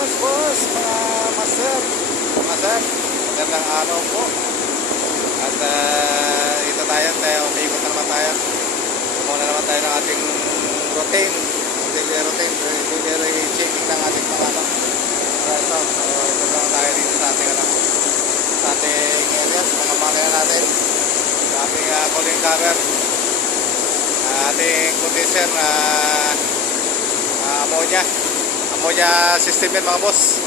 Boss, boss, mga master, mga sir, magandang araw po. At uh, ito tayo, tayo, umikot na naman tayo. Kumuna naman tayo ng ating routine, daily routine, daily checking ng ating mga ano. So, so, ito tayo dito sa ating ano, sa ating areas, mga makina natin, sa ating uh, cooling tower, uh, ating condenser na uh, ammonia ammonia system yan mga boss.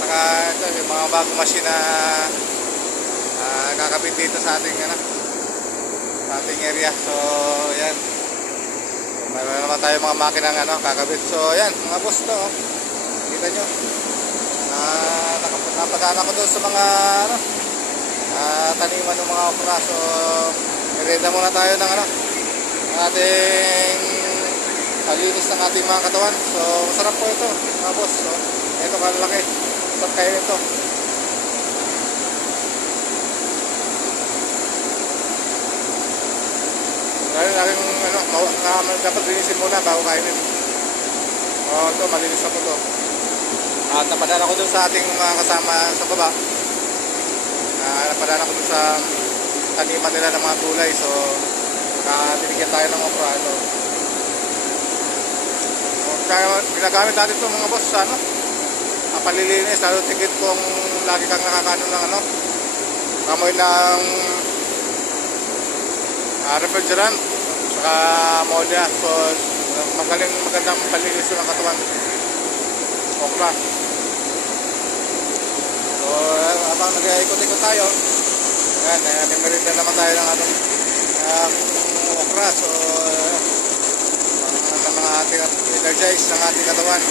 Saka ito yung mga bagong machine na uh, kakabit dito sa ating ano, sa ating area. So yan. So, meron naman tayo mga makinang ano, kakabit. So yan mga boss to oh. kita nyo. Uh, napadaan ako doon sa mga ano, uh, taniman ng mga okra. So ireda muna tayo ng ano ng ating kalinis ng ating mga katawan. So, masarap po ito, boss. So, ito kalaki. Saan kayo ito? Ngayon natin, ano, na, dapat linisin muna bago kainin. O, ito, malinis na po ito. At napadala ko dun sa ating mga kasama sa baba. Uh, napadala ko dun sa taniman nila ng mga gulay. So, nakabibigyan tayo ng okra. Ginagamit natin ito mga boss ano? Ang palilinis lalo tigit kung lagi kang nakakano ng ano kamoy ng uh, refrigerant saka ammonia. So magaling magandang palilinis ng katawan. Okra. So habang nag-ikot-ikot tayo yan, eh, may merinda naman tayo ng ano um, okra. So ng mga ating energize ng ating katawan.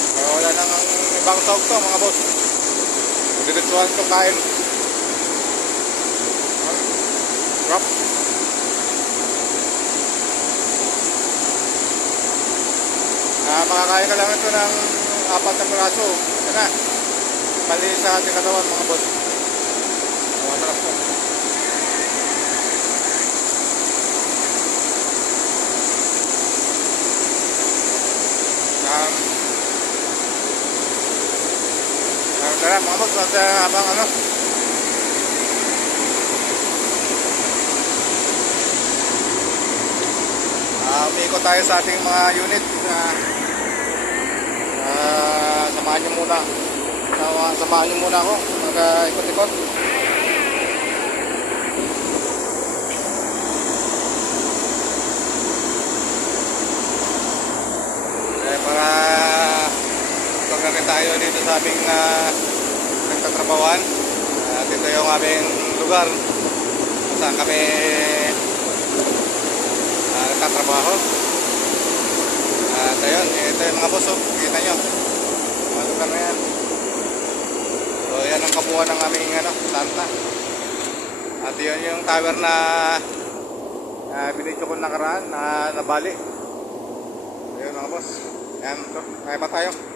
So, wala nang ibang tawag to mga boss. Diretsuhan itong kain. Drop. Ah, makakain ka lang ito ng apat na piraso. Yan na. Mali sa ating katawan mga boss. Masarap po. Um, mga boss, at uh, habang ano, uh, umiikot tayo sa ating mga unit. Uh, uh, samahan nyo muna. Uh, samahan nyo muna ako. Mag-ikot-ikot. Eh, para tulog na rin tayo dito sa aming uh, nagtatrabawan. At ito yung aming lugar kung saan kami uh, nagtatrabaho. At ayun, ito yung mga busok. Kita nyo. Mga lugar na yan. So yan ang kabuuan ng aming ano, planta. At yun yung tower na uh, binidyo ko nakaraan na nabali. Ayun mga boss. Yan, ito. Kaya pa tayo.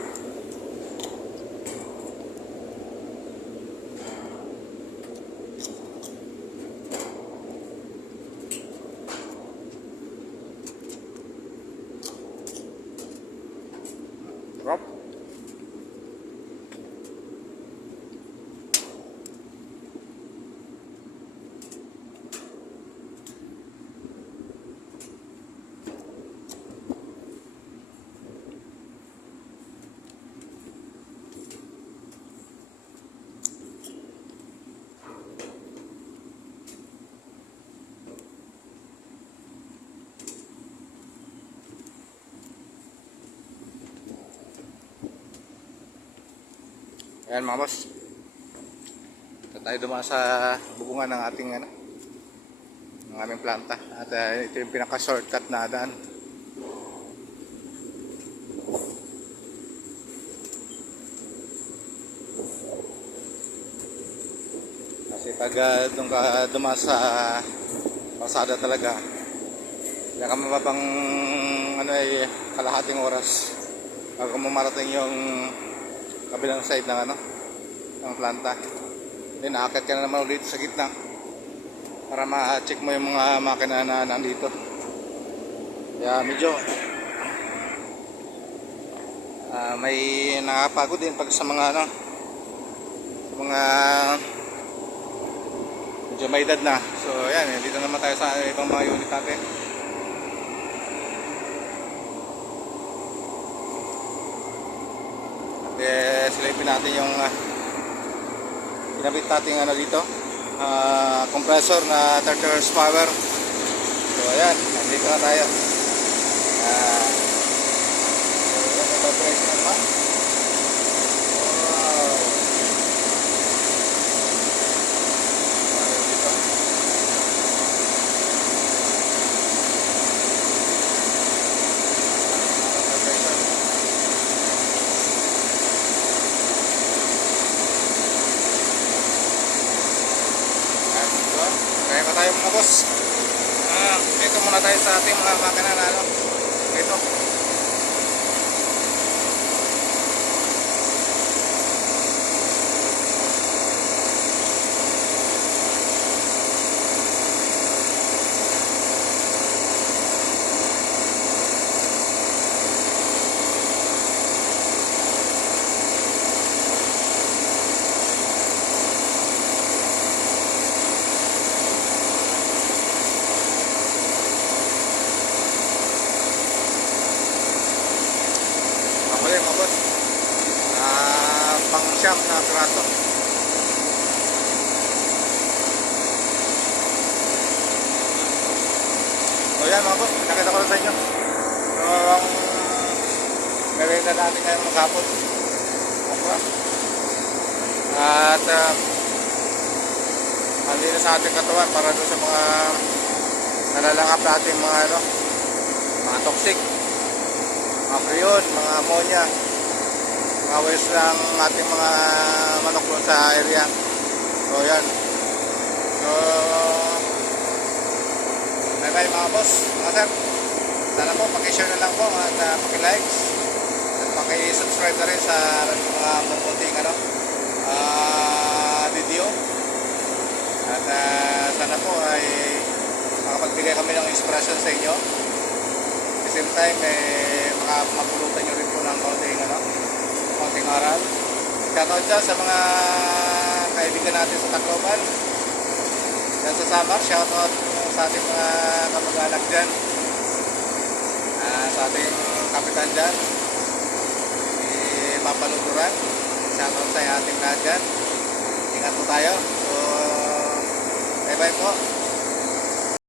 Ayan mga boss. Ito tayo dumaan sa bubungan ng ating ano, ng aming planta. At uh, ito yung pinaka-shortcut na daan. Kasi pag uh, ka dumaan sa pasada talaga, yan ka mababang ano ay kalahating oras bago mo marating yung kabilang side ng ano ng planta then aakit ka na naman ulit sa gitna para ma-check mo yung mga makina na nandito kaya medyo Ah, may nakapagod din pag sa mga ano sa mga medyo may edad na. So ayan, eh, dito naman tayo sa ibang mga unit natin. At silipin natin yung uh, pinabit natin ano dito ah, compressor na 30 horsepower. So ayan, nandito na tayo. Ah, so, ayan, vibration na naman. Wow. Tayo dito. Vibration. Ayan, diba? Kaya pa tayo mga boss. Ah, dito muna tayo sa ating mga makina na ano. Dito. Boss. Ah, pang siyam na piraso. So yan mga boss, nakita ko lang sa inyo. So, ang merienda natin ngayon kapot. Okra. At uh, andito sa ating katawan para doon sa mga nalalangap natin mga ano, mga toxic mga prion, mga ammonia, waste ng ating mga manok doon sa area. So yan. So, bye bye mga boss, mga sir. Sana po, pakishare na lang po at uh, pakilikes at pakisubscribe na rin sa mga mabuting ano, ah, video. At ah, sana po ay makapagbigay kami ng inspiration sa inyo the same time eh, maka mapulutan nyo rin po ng konting ano, konting aral. Shoutout dyan sa mga kaibigan natin sa Tacloban. Dyan sa Samar, shoutout sa ating mga kamag-anak dyan. Ah, sa ating kapitan dyan. Si Papaluturan. Shoutout sa ating lahat dyan. Ingat po tayo. So, bye bye po.